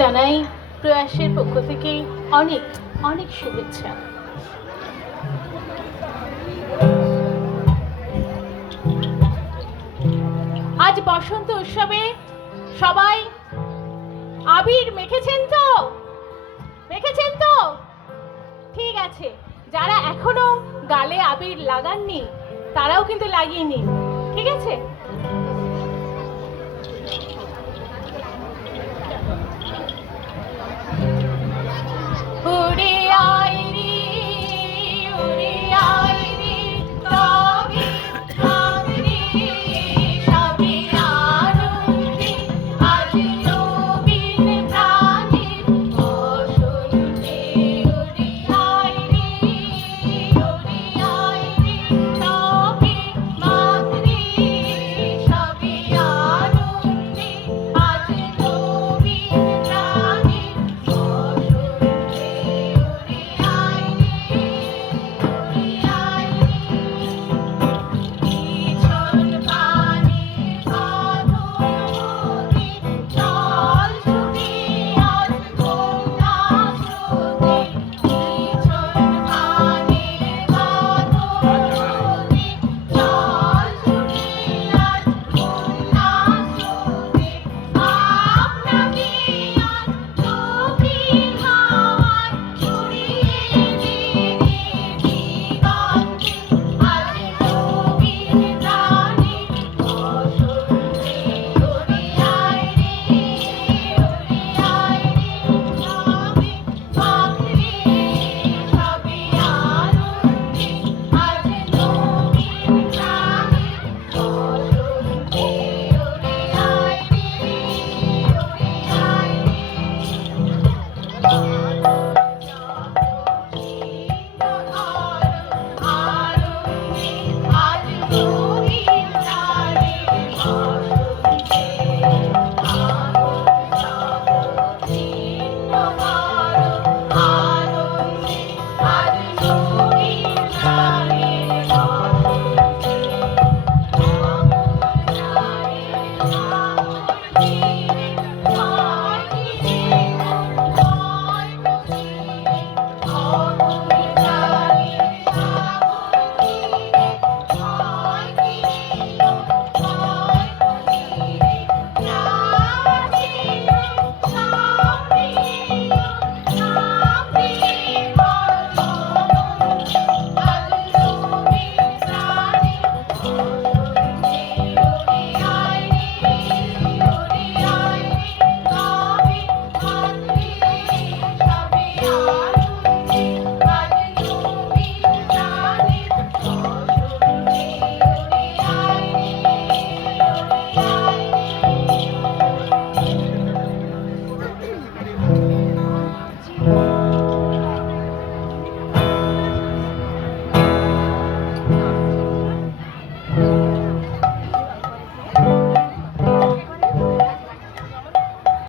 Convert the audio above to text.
জানাই প্রয়াসের পক্ষ থেকে অনেক অনেক শুভেচ্ছা। আজ বসন্ত উৎসবে সবাই আবির মেখেছেন তো? মেখেছেন তো? ঠিক আছে, যারা এখনও গালে আবির লাগাননি, তারাও কিন্তু লাগিয়ে নিন, ঠিক আছে?